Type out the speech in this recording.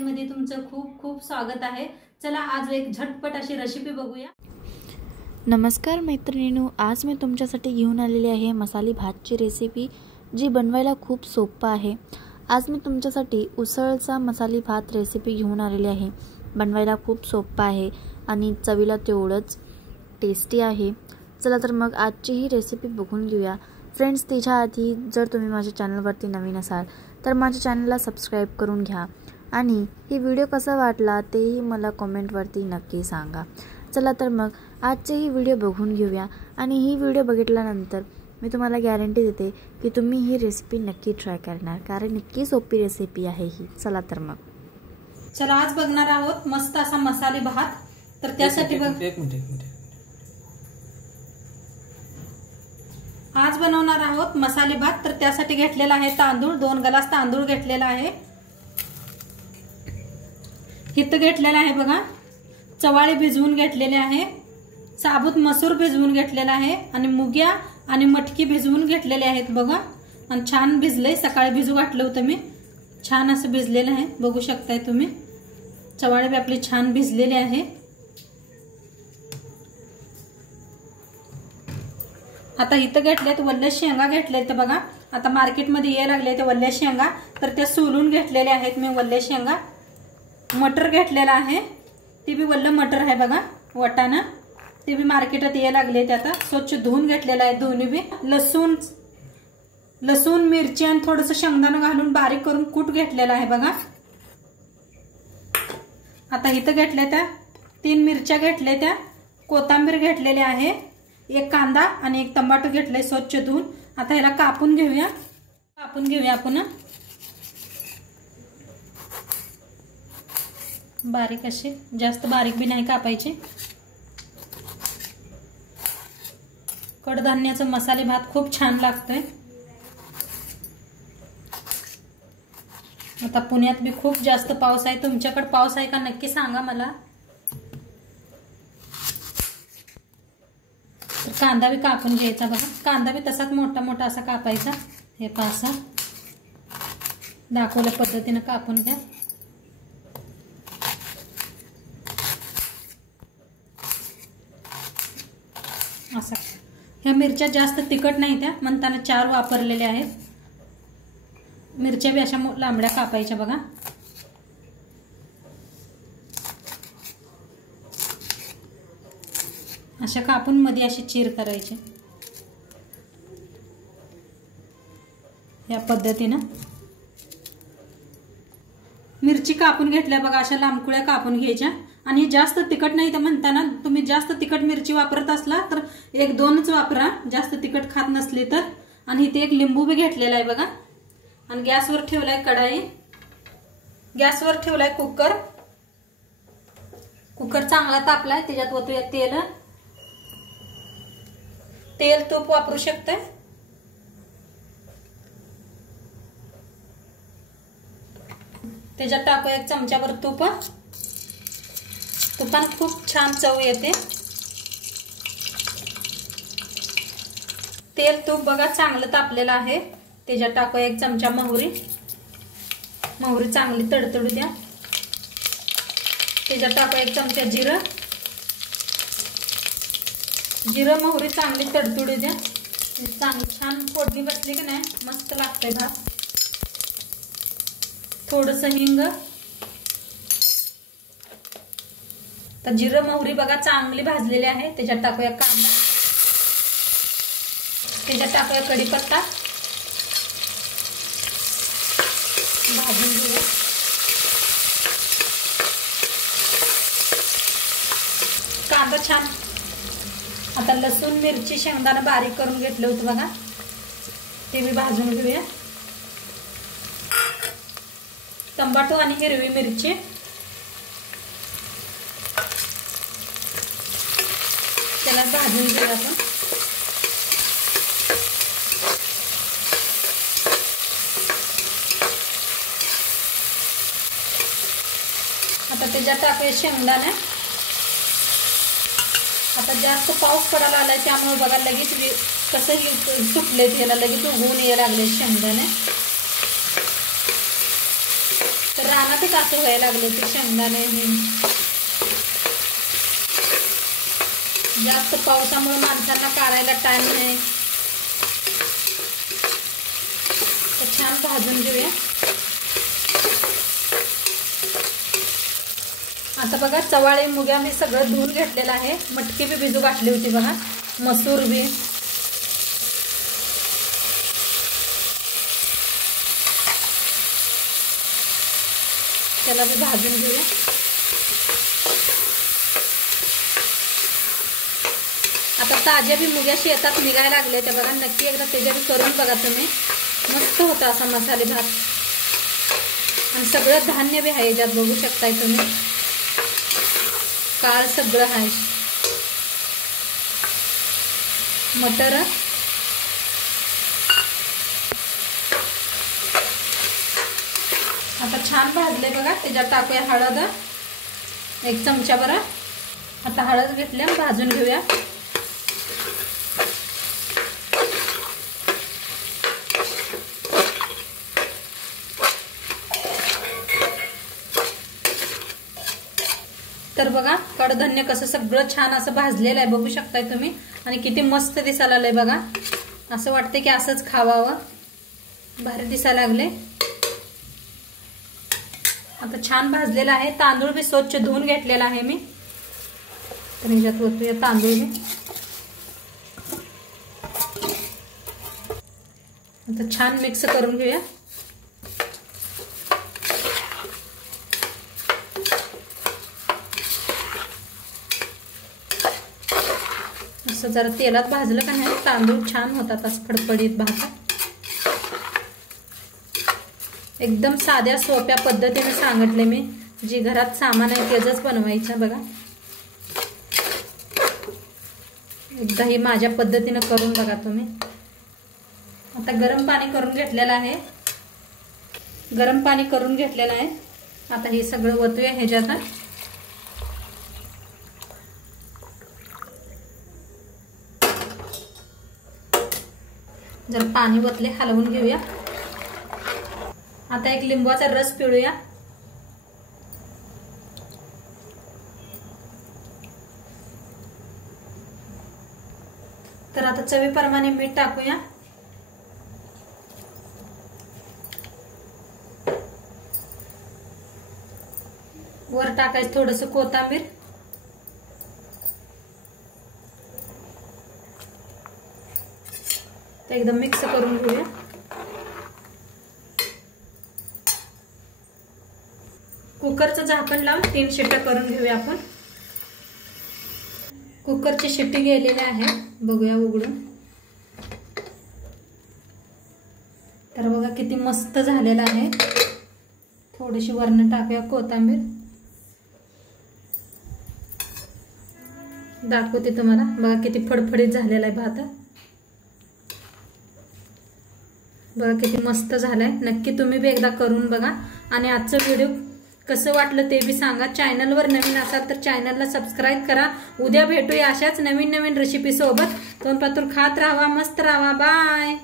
मध्ये तुमचं खूप खूप स्वागत आहे। चला आज एक झटपट अशी रेसिपी बघूया। नमस्कार मैत्रिणींनो, आज मी तुमच्यासाठी घेऊन आलेली आहे मसाली भातची रेसिपी, जी बनवायला खूप सोपं आहे। आज मी तुमच्यासाठी उसळचा मसाली भात रेसिपी घेऊन आलेली आहे। बनवायला खूप सोपं आहे आणि चवीला तेवढंच टेस्टी आहे। चला तर मग आजची ही रेसिपी बघून घेऊया। फ्रेंड्स, त्याच्या आधी जर तुम्ही माझ्या चॅनलवरती नवीन असाल तर माझ्या चॅनलला सबस्क्राइब करून घ्या आणि ही व्हिडिओ कसा वाटला तेही मला कमेंटवरती नक्की सांगा। चला तर मग आजची ही व्हिडिओ बघून घेऊया आणि ही व्हिडिओ बघितल्यानंतर मी तुम्हाला गॅरंटी देते की तुम्ही ही रेसिपी नक्की ट्राय करणार, कारण इतकी सोपी रेसिपी आहे ही। चला तर मग चला आज बघणार आहोत मस्त असा मसाले भात। तर त्यासाठी एक मिनिट आज बनवणार आहोत मसाले भात। तर त्यासाठी घेतलेला आहे तांदूळ, 2 ग्लास तांदूळ घेतलेला आहे। हित घेतलेला आहे बघा चवाळे भिजवून घेतलेले आहे, साबूत मसूर भिजवून घेतलेला आहे आणि मुग्या आणि मटकी भिजवून घेतलेले आहेत बघा। आणि छान भिजले, सकाळी भिजू घातलं होतं मी, छान असं भिजलेलं आहे, बघू शकताय तुम्ही। चवाळे बी आपले छान भिजलेले आहे। आता इथं घेतलेत वल्ल्या शेंगा घेतलेत ते बघा। आता मार्केटमध्ये यायला लागले ते वल्ल्या शेंगा, तर ते सोलून घेतलेले आहेत मी वल्ल्या शेंगा। मटर घेतलेला आहे, ते बी वल्ल मटर आहे बघा, वाटाणा, ते बी मार्केटात यायला लागले ते। आता स्वच्छ धुवून घेतलेला आहे दोन्ही बी। लसूण मिरची आणि थोडंसं शेंगदाणा घालून बारीक करून कूट घेतलेला आहे बघा। आता इथं घेतल्या त्या 3 मिरच्या घेतल्या त्या, कोथिंबीर घेतलेली आहे, 1 कांदा आणि 1 टमाटो घेतलाय स्वच्छ धुवून। आता ह्याला कापून घेऊया आपण बारीक असे, जास्त बारीक बी नाही कापायचे। कडधान्याचा मसाले भात खूप छान लागतोय। आता पुण्यात बी खूप जास्त पाऊस आहे, तुमच्याकडे पाऊस आहे का नक्की सांगा मला। तर कांदा बी कापून घ्यायचा बघा, कांदा बी तसाच मोठा मोठा असा कापायचा। हे पासा दाखवल्या पद्धतीने कापून घ्या। असा ह्या मिरच्या जास्त तिखट नाही त्या, म्हणताना 4 वापरलेल्या आहेत। मिरच्या बी अशा लांबड्या कापायच्या बघा। अशा कापून मध्ये अशी चीर करायची या पद्धतीने। मिरची कापून घेतल्या बघा, अशा लांबकुळ्या कापून घ्यायच्या। आणि जास्त तिखट नाही तर म्हणताना तुम्ही जास्त तिखट मिरची वापरत असला तर 1-2च वापरा, जास्त तिखट खात नसली तर। आणि इथे 1 लिंबू बी घेतलेला आहे बघा। आणि गॅसवर ठेवलाय कढाई, गॅसवर ठेवलाय कुकर चांगला तापलाय, त्याच्यात ओतूया तेल तूप वापरू शकताय। त्याच्यात टाकूया 1 चमचाभर तूप, तुपान खूप छान चव येते। तेल तूप बघा चांगलं तापलेलं आहे, त्याच्यात टाकूया 1 चमचा मोहरी चांगली तडतडू द्या। त्याच्यात टाकूया 1 चमचा जिरं मोहरी चांगली तडतडू द्या। चांगली छान फोडणी बसली की नाही मस्त लागतंय भात। थोडंसं हिंग, तर जिरं मोहरी बघा चांगली भाजलेली आहे। त्याच्यात टाकूया कांदा, त्याच्यात टाकूया कढीपत्ता, भाजून घेऊया। कांदा छान, आता लसूण मिरची शेंगदाणा बारीक करून घेतलं होतं बघा, ते बी भाजून घेऊया। टमाटो आणि हिरवी मिरची, त्याला भाजून घेऊया आपण। आता त्याच्यात टाकूया शेंगदाणे। आता जास्त पाऊस पडायला आलाय त्यामुळे बघा लगेच कसं सुटले, त्याला लगेच उगवून यायला लागले शेंगदाणे। तर रानातच असं व्हायला लागले ते शेंगदाणे हे जास्त पावसामुळे माणसांना काढायला टाइम नाही. तर छान भाजून घेऊया. आता बघा चवाळी मुग्या मी सगळं धुवून घेतलेलं आहे. मटकी बी भिजू घातली होती बघा, मसूर बी. त्याला बी भाजून घेऊया. आता ताज्या बी मुग्या शेतात निघायला लागल्या त्या बघा. नक्की एकदा त्याच्या बी करून बघा तुम्ही. मस्त होता असा मसाले भात. आणि सगळं धान्य बी आहे याच्यात बघू शकताय तुम्ही. काळ सगळं आहे. मटर, आता छान भाजले बघा. त्याच्यात टाकूया हळद 1 चमचा बरं. आता हळद घेतल्या भाजून घेऊया. तर बघा कडधान्य कसं सगळं छान असं भाजलेलं आहे बघू शकताय तुम्ही. आणि किती मस्त दिसायला लागले बघा. असं वाटते की असंच खावावं. भारी दिसायला लागले. आता छान भाजलेला आहे. तांदूळ बी स्वच्छ धुवून घेतलेला आहे मी. तर ह्याच्यात ओतूया तांदूळ बी. आता छान मिक्स करून घेऊया. असं जरा तेलात भाजलं का नाही तांदूळ छान होतात असं फडफडीत भात. एकदम साध्या सोप्या पद्धतीने सांगितले मी. जी घरात सामान आहे त्याचंच बनवायचं बघा. एकदा ही माझ्या पद्धतीने करून बघा तुम्ही. आता गरम पाणी करून घेतलेलं आहे. गरम पाणी करून घेतलेलं आहे. आता हे सगळं ओतूया ह्याच्यात. जर पाणी ओतले हलवून घेऊया. आता एक लिंबाचा रस पिळूया. तर आता चवीप्रमाणे मीठ टाकूया. वर टाकायचं थोडंसं कोथिंबीर. तर एकदम मिक्स करून घेऊया. कुकरचं झाकण लावून 3 शिट्ट्या करून घेऊया आपण. कुकरची शिट्टी गेलेली आहे. बघूया उघडून. तर बघा किती मस्त झालेला आहे. थोडीशी वरण टाकूया कोथिंबीर. दाखवते तुम्हाला. बघा किती फडफडीत झालेला आहे भात. बघा किती मस्त झालाय. नक्की तुम्ही बी एकदा करून बघा. आणि आजचं व्हिडिओ कसं वाटलं ते बी सांगा. चॅनलवर नवीन असाल तर चॅनलला सबस्क्राईब करा. उद्या भेटूया अशाच नवीन नवीन रेसिपी सोबत. तोंडपातूर खात राहा, मस्त राहा. बाय.